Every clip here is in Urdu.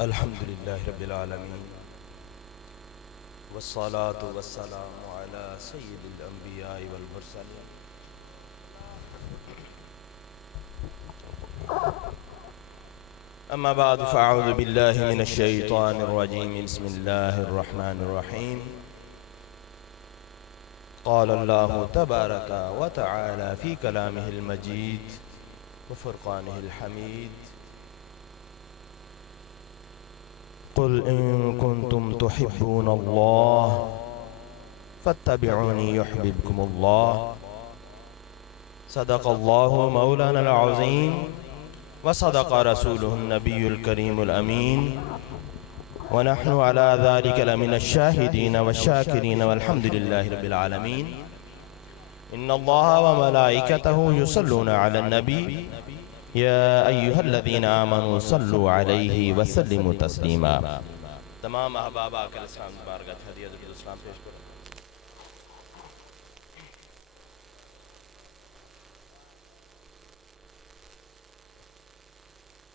الحمد لله رب العالمين والصلاة والسلام على سيد الأنبياء والمرسلين أما بعد فأعوذ بالله من الشيطان الرجيم بسم الله الرحمن الرحيم قال الله تبارك وتعالى في كلامه المجيد وفرقانه الحميد قل إن كنتم تحبون الله فاتبعوني يحببكم الله صدق الله مولانا العظيم وصدق رسوله النبي الكريم الأمين ونحن على ذلك لمن الشاهدين والشاكرين والحمد لله رب العالمين إن الله وملائكته يصلون على النبي يا أيها الذين آمنوا صلوا عليه وسلموا تسليما تمام احباب آقا الاسلام بارگاہ ہدیہ درود اسلام پیش کرو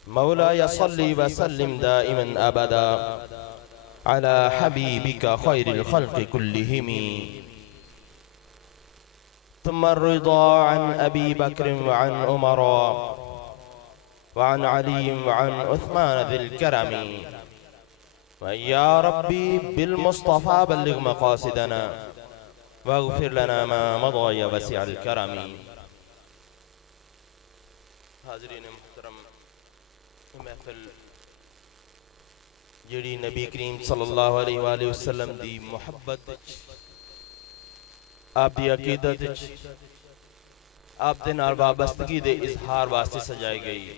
مولاي صل وسلم دائما أبدا على حبيبك خير الخلق كلهم ثم الرضا عن أبي بكر وعن عمر وعن علي وعن عثمان ذي الكرم ويا ربي بالمصطفى بلغ مقاصدنا واغفر لنا ما مضى يا وسع الكرم حاضرین محترم محفل جڑی نبی کریم صلی اللہ علیہ وآلہ وسلم دی محبت آپ دی عقیدت آپ دے نال وابستگی دے اظہار واسطے سجائی گئی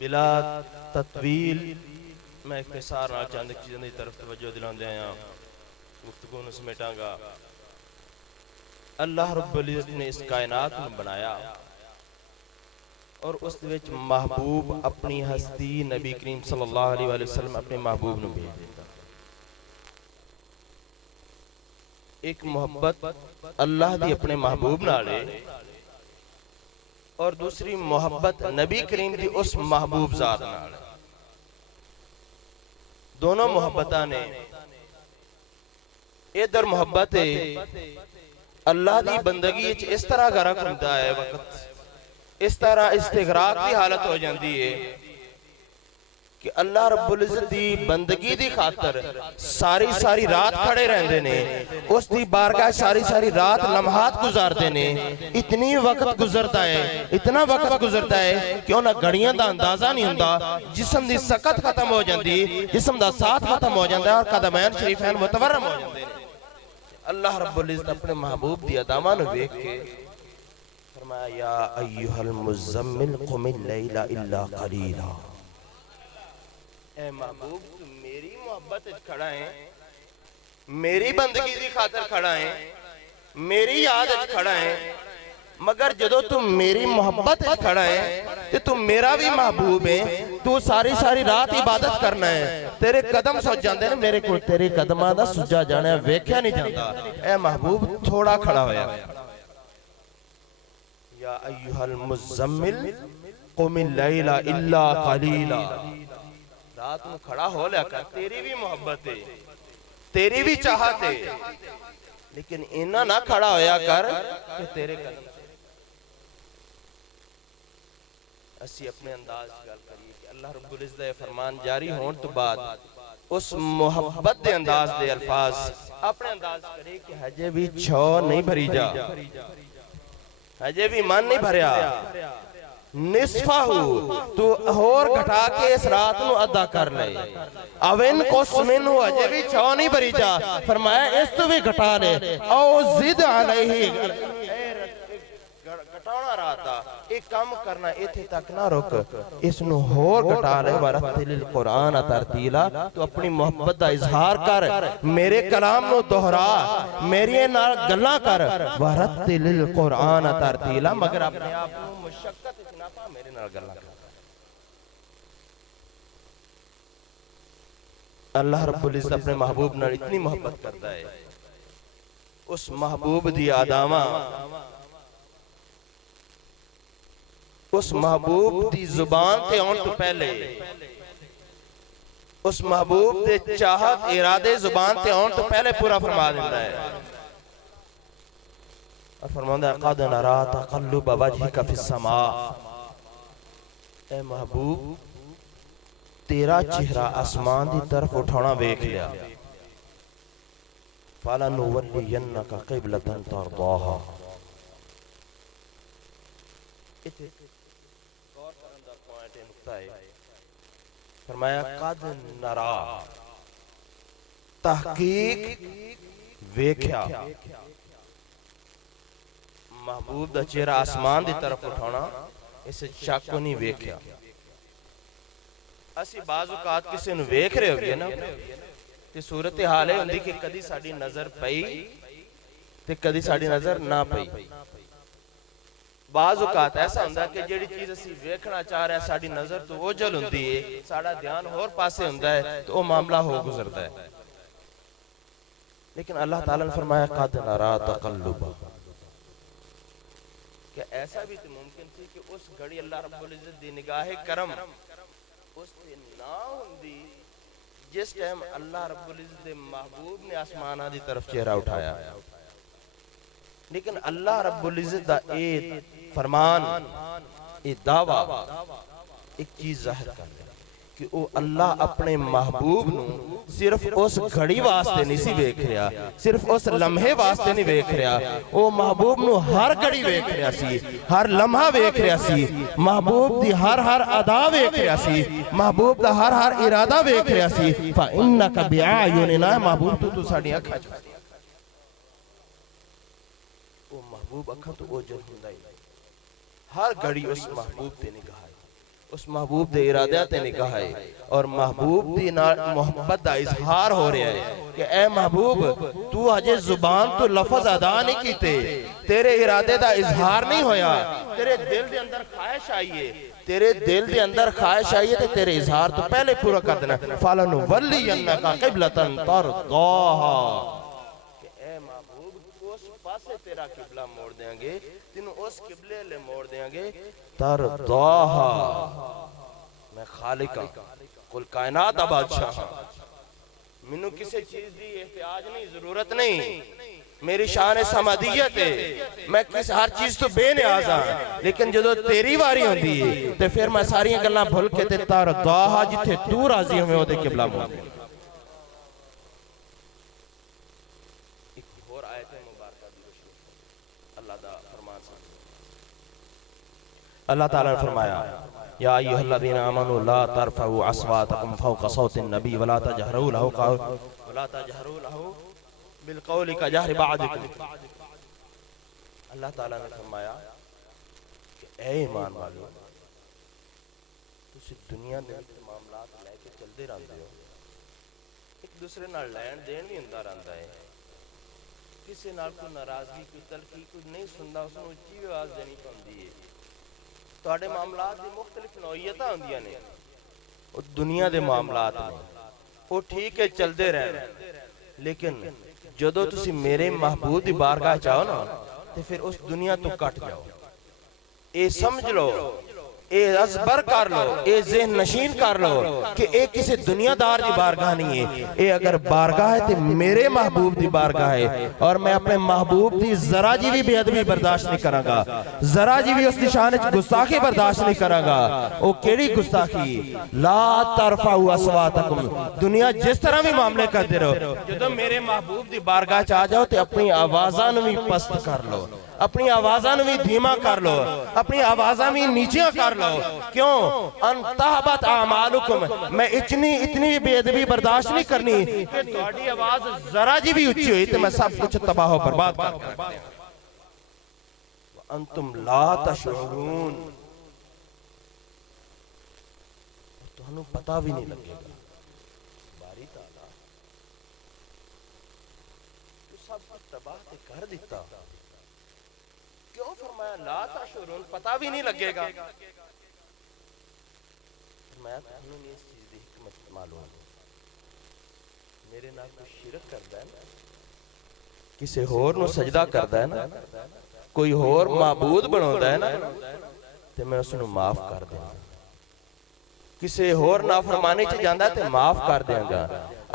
بلا تطویل میں اختصار نہ چند چیزیں دی طرف توجہ دلاؤں دے آیا گفتگو نو سمیٹاں گا اللہ رب العزت نے اس کائنات میں بنایا اور اس وچ محبوب اپنی ہستی نبی کریم صلی اللہ علیہ وآلہ وسلم اپنے محبوب نو بھیج دیتا ایک محبت اللہ دی اپنے محبوب نالے اور دوسری محبت نبی کریم دی اس محبوب ذات نالے دونوں محبتاں نے ادھر محبت اللہ دی بندگی اس طرح غرق ہوتا ہے وقت اس طرح استغراق دی حالت ہو جاندی ہے کہ اللہ رب العزت دی بندگی دی خاطر ساری رات کھڑے رہندے نے اس دی بارگاہ ساری رات لمحات گزارتے نے اتنی وقت گزرتا ہے اتنا وقت گزرتا ہے کہ انہاں گھڑیاں دا اندازہ نہیں ہوندا جسم دی سکت ختم ہو جاندی جسم دا ساتھ ختم ہو جاندہ اور قدمین شریفین متورم ہو جاندے اللہ رب العزت اپنے محبوب دی ادامہ نو دیکھ کے فرمایا یا ایہا المزمل قم اللیل الا قلیلا اے محبوب تم میری محبت کھڑا ہیں میری بندگی دی خاطر کھڑا ہیں میری یاد کھڑا ہیں مگر جدو تم میری محبت کھڑا ہیں تو تم میرا بھی محبوب ہے تو ساری رات عبادت کرنا ہے تیرے قدم سوچ جاندے ہیں میرے کو تیرے قدمہ دا سجا جانا ہے ویکھیا نہیں جاندا اے محبوب تھوڑا کھڑا ہویا یا ایہا المزمل قم اللیل الا قلیلا رات میں کھڑا ہو لیا کر تیری بھی محبت ہے تیری بھی چاہت ہے لیکن انہا نہ کھڑا ہویا کر کہ تیرے قدم سے اسی اپنے انداز گل کریے کہ اللہ رب العزت فرمان جاری ہون تو بعد اس محبت دے انداز دے الفاظ اپنے انداز کرے کہ ہجے بھی چھو نہیں بھری جا ہجے بھی من نہیں بھریا نصفہ تو اور گھٹا کے اس رات نو ادا کر لے اوین کو سمن ہو اجے بھی چھو نہیں بری جا فرمایا اس تو بھی گھٹا لے او زد علیہ گھٹانا رہتا ایک کام کرنا ایتھے تک نہ رک اس نو اور گھٹا لے ورتل القرآن ترتیلا تو اپنی محبت دا اظہار کر میرے کلام نو دہرا میری نال گلاں کر ورتل القرآن ترتیلا مگر اپنے آپ نو مشقت میرے نال گلاں کر اللہ رب العزت اپنے محبوب نال اتنی محبت کرتا ہے اس محبوب دی آدامہ اس محبوب دی زبان تے آن تو پہلے اس محبوب دے چاہت ارادے زبان تے آن تو پہلے پورا فرما دیتا ہے اور فرماتا ہے قَدْ نَرَا تَقَلُّبَ وَجْهِكَ فِي السَّمَاءِ اے محبوب تیرا چہرہ آسمان دی طرف اٹھانا ویکھ لیا فَلَنُوَلِّيَنَّكَ قِبْلَةً تَرْضَاهَا غور کرن دا پوائنٹ نقطہ ہے فرمایا قد نرا تحقیق ویکھیا محبوب دا چہرہ آسمان دی طرف اٹھانا اسے شک کو نہیں ویکھیا اسی بعض اوقات کسی نو ویکھ رہے ہوگی نا تے صورتحال ہے ہوندی کہ کدی ساڈی نظر پئی تے کدی ساڈی نظر نہ پئی بعض اوقات ایسا ہوندہ کہ جیڑی چیز اسی ویکھنا چاہ رہے ہیں ساڑی نظر تو اوجھل ہوندی ہے ساڑا دھیان اور پاسے ہوندہ ہے تو وہ معاملہ ہو گزرتا ہے لیکن اللہ تعالیٰ نے فرمایا قَدْ نَرَا تَقَلُّبَ کہ ایسا بھی تو ممکن تھی کہ اس گھڑی اللہ رب العزت دی نگاہ کرم اس سے نہ ہوندی جس ٹائم اللہ رب العزت دے محبوب نے آسمانہ دی طرف چہرہ اٹھایا لیکن اللہ رب العزت دا اے فرمان اے دعویٰ ایک چیز ظاہر کر دے کہ وہ اللہ اپنے محبوب نو صرف اس گھڑی واسطے نہیں سی ویکھ رہا صرف اس لمحے واسطے نہیں ویکھ رہا وہ محبوب نو ہر گھڑی ویکھ رہا سی ہر لمحہ ویکھ رہا سی محبوب دی ہر ادا ویکھ رہا سی محبوب دا ہر ارادہ ویکھ رہا سی فَإِنَّكَ بِعَايُنِنَا محبوب تو ساڑی اکھا چاہتی وہ محبوب اکھا تو وہ جل ہندائی ہر گھڑی اس محبوب تے نگاہ ہے اس محبوب دے ارادہ تے نگاہ ہے اور محبوب دی محبت دا اظہار ہو رہا ہے کہ اے محبوب تو ہجے زبان تو لفظ ادا نہیں کیتے تیرے ارادے دا اظہار نہیں ہویا تیرے دل دے اندر خواہش آئیے تیرے دل دے اندر خواہش آئیے تے تیرے اظہار تو پہلے پورا کر دینا فَلَنُوَلِّيَنَّكَ قِبْلَةً تَرْضَاهَا پاسے تیرا قبلہ موڑ دیں گے تینوں اس قبلے لے موڑ دیں گے ترضاہا میں خالقہ کل کائنات دا بادشاہ منو کسی چیز دی احتیاج نہیں ضرورت نہیں میری شان سمادیت ہے میں کس ہر چیز تو بے نیاز ہاں لیکن جدو تیری واری ہوندی ہے تو پھر میں ساری گلاں بھول کے تے ترضاہا جتھے تو راضی ہمیں وہ دے قبلہ موڑ دیں اللہ تعالیٰ نے فرمایا یا ایہا الذین آمنوا لا ترفعوا اصواتکم فوق صوت النبی ولا تجہروا لہ بالقول کجہر بعضکم اللہ تعالیٰ نے فرمایا کہ اے ایمان والو تسی دنیا دے معاملات لے کے چلتے رہتے ہو ایک دوسرے نال لین دین بھی اندر آندا ہے کسی نال کوئی ناراضگی کوئی تلخی کوئی نہیں سندا اس نوں اچھی آواز دینی پوندی ہے تواڈے معاملات دی مختلف نوعیتاں ہوندیاں نے او دنیا دے معاملات نے او ٹھیک ہے چلدے رہن لیکن جدو تسی میرے محبوب دی بارگاہ چاہو نا تے پھر اس دنیا تو کٹ جاؤ اے سمجھ لو اے ازبر کر لو اے ذہن نشین کر لو کہ اے کسی دنیا دار دی بارگاہ نہیں ہے اے اگر بارگاہ ہے تو میرے محبوب دی بارگاہ ہے اور میں اپنے محبوب دی ذرا جی بھی بے ادبی برداشت نہیں کروں گا ذرا جی بھی اس نشان گستاخی برداشت نہیں کروں گا او کیڑی گستاخی لا ترفعوا اصواتکم دنیا جس طرح بھی معاملے کر دے رہو جدو میرے محبوب دی بارگاہ چاہ جاؤ تو اپنی آوازاں بھی پست کر لو اپنی آوازاں بھی دھیما کر لو اپنی آوازاں بھی نیچے کر لو کیوں ان تحبت اعمالکم میں اتنی بے ادبی برداشت نہیں کرنی کہ تہاڈی آواز ذرا جی بھی اونچی ہوئی تو میں سب کچھ تباہ و برباد کر دوں انتم لا تشعرون تانوں پتہ بھی نہیں لگے گا باری تعالیٰ تو سب کچھ تباہ کر دیتا کیوں فرمایا لا تشعرون پتہ بھی نہیں لگے گا فرمایا تانوں نے اس چیز دی حکمت معلوم میرے نال کوئی شرک کردا ہے نا کسی ہور نو سجدہ کردا ہے نا کوئی ہور معبود بناوندا ہے نا ਤੇ ਮੈਂ ਉਸ ਨੂੰ ਮਾਫ ਕਰ ਦਿਆਂਗਾ। ਕਿਸੇ ਹੋਰ ਨਾਫਰਮਾਨੀ ਚ ਜਾਂਦਾ ਤੇ ਮਾਫ ਕਰ ਦਿਆਂਗਾ।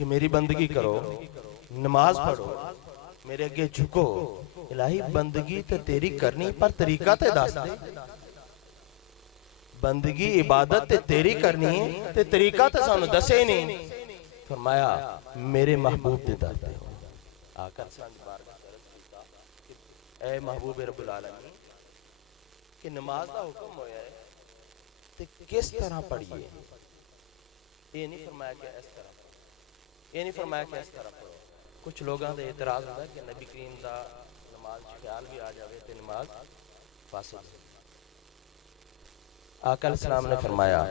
کہ میری بندگی کرو، نماز پڑھو، میرے اگے جھکو، الہی بندگی تے تیری کرنی پر طریقہ تے دس دے، بندگی عبادت تے تیری کرنی ہے تے طریقہ تے سانو دسے ہی نہیں۔ فرمایا میرے محبوب دے در دے آ کر سانج بارگاہ عرض کیتا کہ اے محبوب رب العالمین کہ نماز دا حکم ہویا ہے تے کس طرح پڑھیے؟ یہ نہیں فرمایا کہ اس طرح پڑھو، یہ نہیں فرمایا کہ اس طرح پڑھو۔ کچھ لوگاں دے اعتراض ہوتا ہے کہ نبی کریم دا نماز خیال بھی آ جاوے تے نماز فاسد ہے۔ آقا علیہ السلام نے فرمایا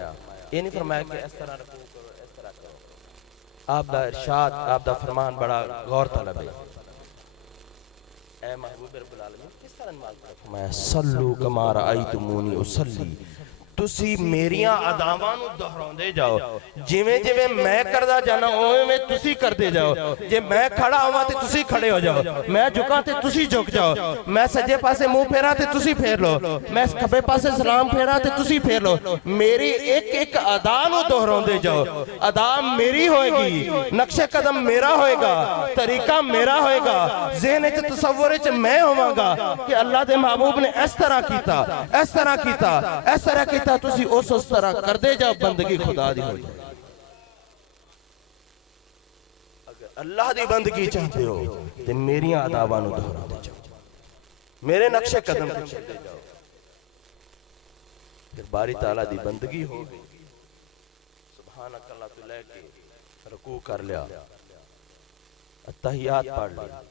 یہ نہیں فرمایا کہ اس طرح رکوع کرو، اس طرح کرو۔ آپ دا ارشاد، آپ دا فرمان بڑا غور طلب ہے۔ اے محبوب رب العالمین کس طرح نماز پڑھو؟ فرمایا صلو کما رأیتمونی اصلی، تسی میریاں اداواں نو دہراندے جاؤ، جویں جویں میں کردا جانا اوویں تسی کردے جاؤ۔ جے میں کھڑا ہواں تے تسی کھڑے ہو جاؤ، میں جھکاں تے تسی جھک جاؤ، میں سجے پاسے منہ پھیراں تے تسی پھیر لو، میں کھبے پاسے سلام پھیراں تے تسی پھیر لو۔ میری ایک ایک ادا نو دہراندے جاؤ، ادا میری ہوئے گی، نقش قدم میرا ہوئے گا، طریقہ میرا ہوئے گا، ذہن وچ تصور وچ میں ہوواں گا کہ اللہ دے محبوب نے اس طرح کیتا، اس طرح کیتا، اس طرح کیتا، تسی اس طرح کر دے جاؤ، بندگی خدا دی ہو جائے۔ اگر اللہ دی بندگی چاہتے ہو تو میری اداواں نو دہرا دے جاؤ، میرے نقش قدم تے چل دے جاؤ، پھر باری تعالیٰ دی بندگی ہو گئی۔ سبحانک اللہ تو لے کے رکوع کر لیا، اتحیات پڑھ لیا،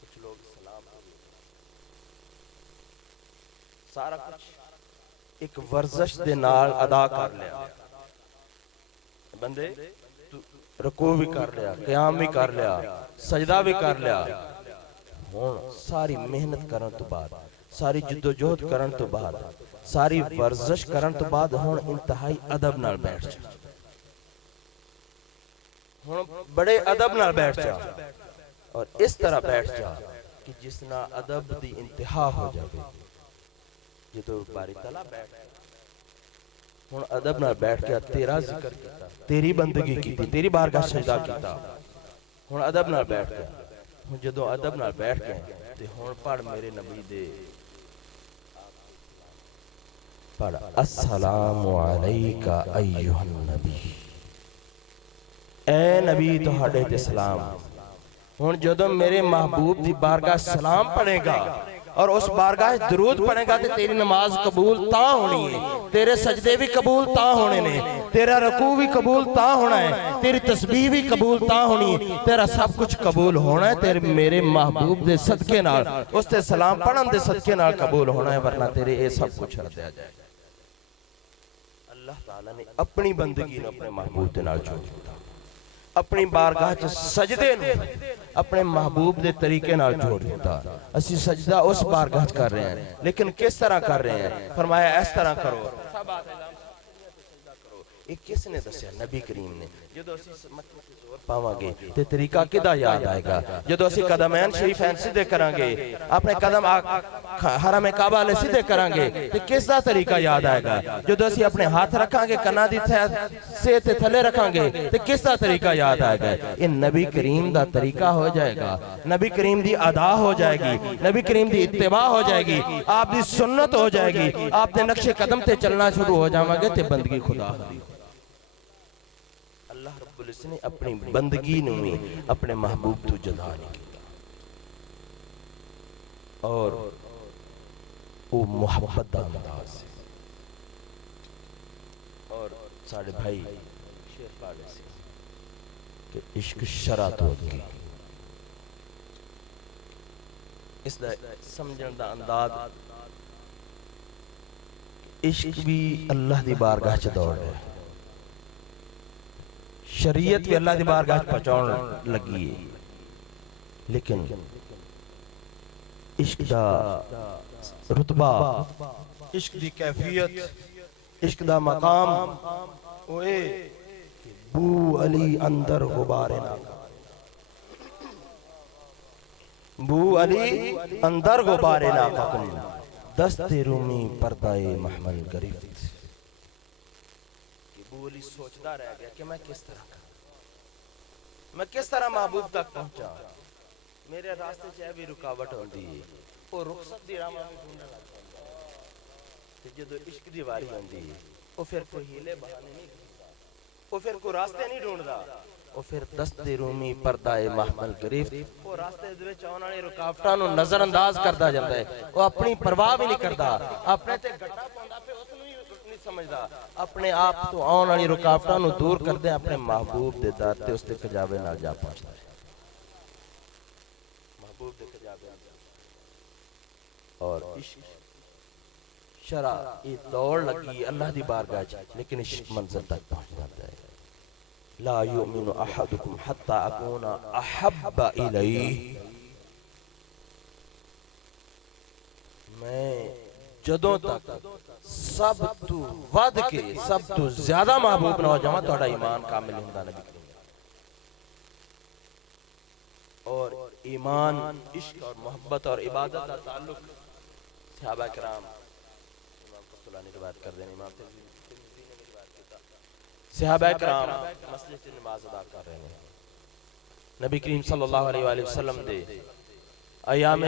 کچھ لوگ سلام پڑھ لیا، سارا کچھ ایک ورزش دے نال ادا کر لیا۔ بندے رکوع بھی کر لیا، قیام بھی کر لیا، سجدہ بھی کر لیا، ہون ساری محنت کرن تو بعد، ساری جد و جہد کرن تو بعد، ساری ورزش کرن تو بعد ہون انتہائی ادب نال بیٹھ جا، ہون بڑے ادب نال بیٹھ جا، اور اس طرح بیٹھ جا کہ جس نا ادب دی انتہا ہو جائے۔ یہ تو باری تعالیٰ بیٹھ گیا، ہون ادب نہ بیٹھ گیا، تیرا ذکر کیتا، تیری بندگی کیتی، تیری بارگاہ سجدہ کیتا، ہون ادب نہ بیٹھ گیا۔ ہون جدو ادب نہ بیٹھ گیا تے ہون پڑھ میرے نبی دے، پڑھ السلام علیکہ ایہا النبی، اے نبی تہاڈے تے سلام۔ ہون جدو میرے محبوب دی بارگاہ سلام پڑھے گا اور اس بارگاہ درود پڑھے گا تے تیری نماز قبول تا ہونی ہے، تیرے سجدے بھی قبول تا ہونے نے، تیرا رکوع بھی قبول تا ہونا ہے، تیری تسبیح بھی قبول تا ہونی ہے، تیرا سب کچھ قبول ہونا ہے، تیرے میرے محبوب دے صدقے نال، اس تے سلام پڑھن دے صدقے نال قبول ہونا ہے، ورنہ تیرے اے سب کچھ رد آ جائے گا۔ اللہ تعالیٰ نے اپنی بندگی نے اپنے محبوب دے نال جوڑ دیتا، اپنی بارگاہ چ سجدے نے اپنے محبوب دے طریقے نال جوڑ دیتا۔ اسی سجدہ اس بارگاہ چ کر رہے ہیں، لیکن کس طرح کر رہے ہیں؟ فرمایا اس طرح کرو۔ یہ کس نے دسیا؟ نبی کریم نے۔ جدو اسی زور پاواں گے تے طریقہ کدا یاد آئے گا؟ جدو اسی قدمین شریفین سیدھے کران گے، اپنے قدم حرم کعبہ والے سیدھے کران گے تے کس دا طریقہ یاد آئے گا؟ جدو اسی اپنے ہاتھ رکھاں گے کنا دی سے تے تھلے رکھاں گے تے کس دا طریقہ یاد آئے گا؟ یہ نبی کریم دا طریقہ ہو جائے گا، نبی کریم دی ادا ہو جائے گی، نبی کریم دی اتباع ہو جائے گی، آپ دی سنت ہو جائے گی، آپ دے نقش قدم تے چلنا شروع ہو جاواں گے تے بندگی خدا ہوگی۔ اللہ رب العزت نے اپنی بندگی نوی اپنے محبوب تو جدا نہیں کیتا، اور وہ محبت دا انداز ہے۔ اور ساڑھے بھائی شیر پاڑے سے کہ عشق شرع تو اگے، اس دا سمجھن دا انداز، عشق بھی اللہ دی بارگاہ چ دوڑ رہا ہے، شریعت بھی اللہ دی بارگاہ پہنچاؤں لگی ہے، لیکن عشق دا رتبہ، عشق دی کیفیت، عشق دا مقام اوے بو علی اندر غبارے ناکا، بو علی اندر غبارے ناکا کن دست رومی پردہ محمل گریفت۔ بو علی سوچتا رہ گیا کہ میں کس طرح کروں، میں کس طرح محبوب تک پہنچا؟ میرے راستے چاہے بھی رکاوٹ ہوندی ہے، وہ رخصت دی راہ میں ڈھونڈنے لگ جاتا ہے۔ جدو عشق دی واری ہوندی ہے، وہ پھر کوئی ہیلے بہانے نہیں ڈھونڈتا، وہ پھر کوئی راستے نہیں ڈھونڈتا، وہ پھر دست رومی پردہ محمل گرفت، وہ راستے دے وچ آن والی رکاوٹاں نوں نظر انداز کردا جاندا ہے، وہ اپنی پرواہ بھی نہیں کردا، اپنے تے گٹا پوندا پہ اس نوں نہیں سمجھدا، اپنے آپ تو آن والی رکاوٹاں نوں دور کردے اپنے محبوب دے در تے اس دے کجاوے نال جا پہنچدا ہے۔ محبوب دے کجاوے اور عشق شرع یہ دوڑ لگی اللہ دی بارگاہ چ، لیکن عشق منزل تک پہنچ جاتا ہے۔ لا یؤمن احدکم حتی اکون احب الیہ، میں جدوں تک سب تو ود کے سب تو زیادہ محبوب نہ ہو جاواں تہاڈا ایمان کامل ہوندا نبی کریم۔ اور ایمان، عشق اور محبت اور عبادت کا تعلق صحابہ کرام روایت کر دیں، امام ترمذی نے روایت کیا، صحابہ کرام مسجد میں نماز ادا کر رہے ہیں، نبی کریم صلی اللہ علیہ وآلہ وسلم دے ایام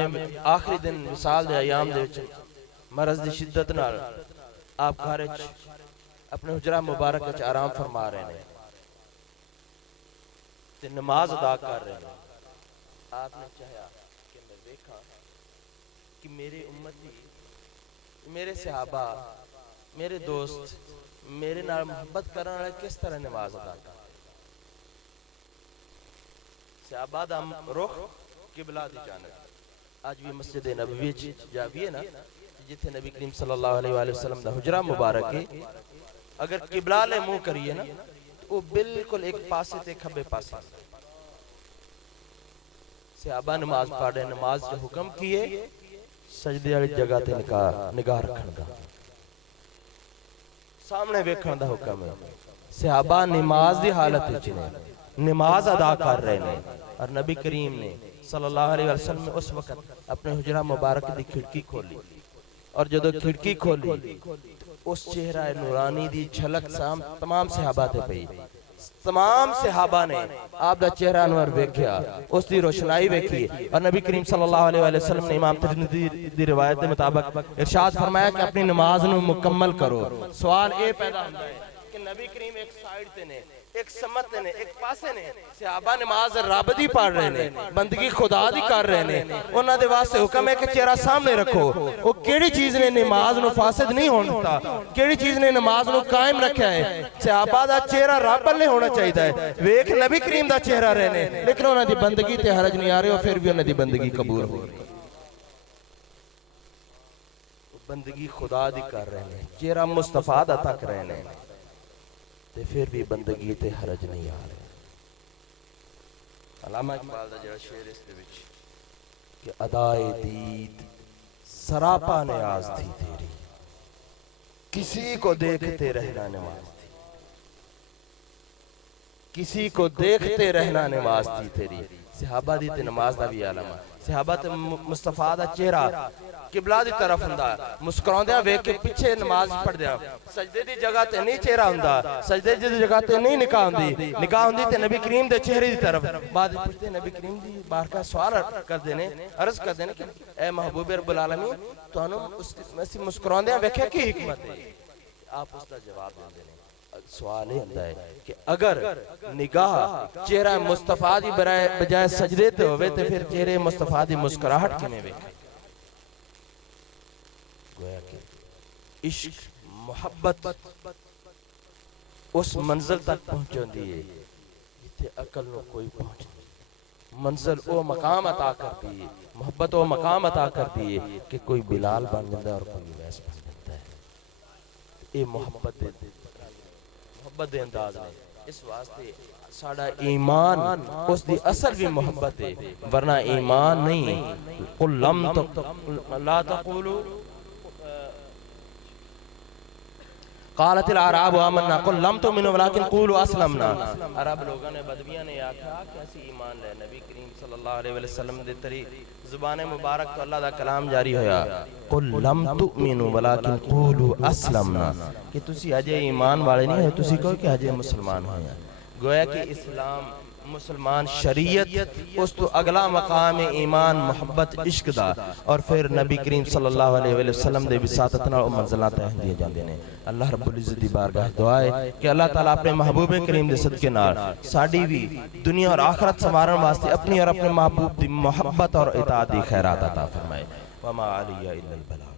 آخری دن مثال دے ایام دے وچ مرض دی شدت نال آپ گھر وچ اپنے حجرہ مبارک وچ آرام فرما رہے ہیں تے نماز ادا کر رہے ہیں۔ آپ نے چاہیا کہ میں دیکھاں کہ میرے امتی، میرے صحابہ، میرے دوست میرے نال محبت کرنے والے کس طرح نماز ادا کر۔ صحابہ دا رخ قبلہ دی جانب، آج بھی مسجد نبوی جا بھی ہے نا جتھے نبی کریم صلی اللہ علیہ وآلہ وسلم دا حجرہ مبارک ہے، اگر قبلہ لے منہ کریے نا وہ بالکل ایک پاسے تے کھبے پاسے۔ صحابہ نماز پڑھ رہے، نماز جو حکم کیے سجدے والی جگہ تے نگاہ رکھن دا، سامنے ویکھن دا حکم ہے۔ صحابہ نماز دی حالت وچ نے، نماز ادا کر رہے ہیں، اور نبی کریم نے صلی اللہ علیہ وسلم نے اس وقت اپنے حجرہ مبارک دی کھڑکی کھولی، اور جدو کھڑکی کھولی اس چہرہ نورانی دی جھلک تمام صحابہ تے پئی، تمام صحابہ نے آپ دا چہرہ انور ویکھیا، اس دی روشنائی ویکھی، اور نبی کریم صلی اللہ علیہ وسلم نے امام ترمذی دی روایت کے مطابق ارشاد فرمایا کہ اپنی نماز نو مکمل کرو۔ سوال اے پیدا ہوتا ہے کہ نبی کریم ایک سائیڈ تے نے، ایک سمت تے نے، ایک پاسے نے، صحابہ نماز رب دی پڑھ رہے نے، بندگی خدا دی کر رہے نے، انہاں دے واسطے حکم ہے کہ چہرہ سامنے رکھو۔ وہ کیڑی چیز نے نماز نو فاسد نہیں ہون دیتا، کیڑی چیز نے نماز نو قائم رکھا ہے؟ صحابہ دا چہرہ رب نے ہونا چاہیے ہے، ویکھ نبی کریم دا چہرہ رہنے، لیکن انہاں دی بندگی تے حرج نہیں آ رہے، اور پھر بھی انہاں دی بندگی قبول ہو رہی، بندگی خدا دی کر رہے ہیں، چہرہ مصطفیٰ دا تک رہنے، تے پھر بھی بندگی تے حرج نہیں آ رہے۔ علامہ اقبال دا جڑا شعر اس دے وچ کہ ادائے دید سراپا نیاز تھی تیری، کسی کو دیکھتے رہنا نماز تھی، کسی کو دیکھتے رہنا نماز تھی تیری۔ صحابہ دی تے نماز دا بھی علامہ، صحابہ تے مصطفیٰ دا چہرہ قبلہ دی طرف ہوندا، مسکراندیاں ویکھ کے پیچھے نماز پڑھ دیا، سجدے دی جگہ تے نہیں چہرہ ہوندا، سجدے دی جگہ تے نہیں نگاہ ہوندی، نگاہ ہوندی تے نبی کریم دے چہرے دی طرف۔ بعد پوچھتے نبی کریم دی بارگاہ سوال کر دینے، عرض کر دینے کہ اے محبوب رب العالمین تانوں اس مسکراندیاں ویکھیا کی حکمت ہے؟ آپ اس دا جواب دے دینے۔ سوال یہ ہوتا ہے کہ اگر نگاہ چہرہ مصطفیٰ دی بجائے سجدے تے ہوئے تے پھر چہرے مصطفیٰ دی مسکراہٹ کیویں ویکھے؟ گویا کہ عشق محبت اس منزل تک پہنچاندی ہے جتھے عقل نو کوئی پہنچ نہیں، منزل او مقام عطا کرتی ہے، محبت او مقام عطا کرتی ہے کہ کوئی بلال بن جاتا ہے اور کوئی ویس بن جاتا ہے۔ یہ محبت دے انداز ہے، اس واسطے ساڑا ایمان اس دی اصل بھی محبت ہے، ورنہ ایمان نہیں۔ قل لا تقولوا قالت العراب آمنا قل لم تؤمنوا ولكن قولوا اسلمنا۔ عرب لوگوں نے بدویاں نے آکھا کہ اسی ایمان لے، نبی کریم صلی اللہ علیہ وسلم دے طریق زبان مبارک تو اللہ دا کلام جاری ہویا، قل لم تؤمنوا ولكن قولوا اسلمنا، کہ تسی اجے ایمان والے نہیں ہے، تسی کہو کہ اجے مسلمان ہویا۔ گویا کہ اسلام مسلمان شریعت اس تو اگلا مقام ایمان محبت عشق دا اور پھر نبی کریم صلی اللہ علیہ وسلم دے وساطت نال منزلاں طے ہوندیاں جاندے نے اللہ رب العزت دی بارگاہ دعا ہے کہ اللہ تعالیٰ اپنے محبوب کریم دے صدقے نال ساڈی بھی دنیا اور آخرت سنوارن واسطے اپنی اور اپنے محبوب دی محبت اور اطاعت دی خیرات عطا فرمائے وما علی الا البلاغ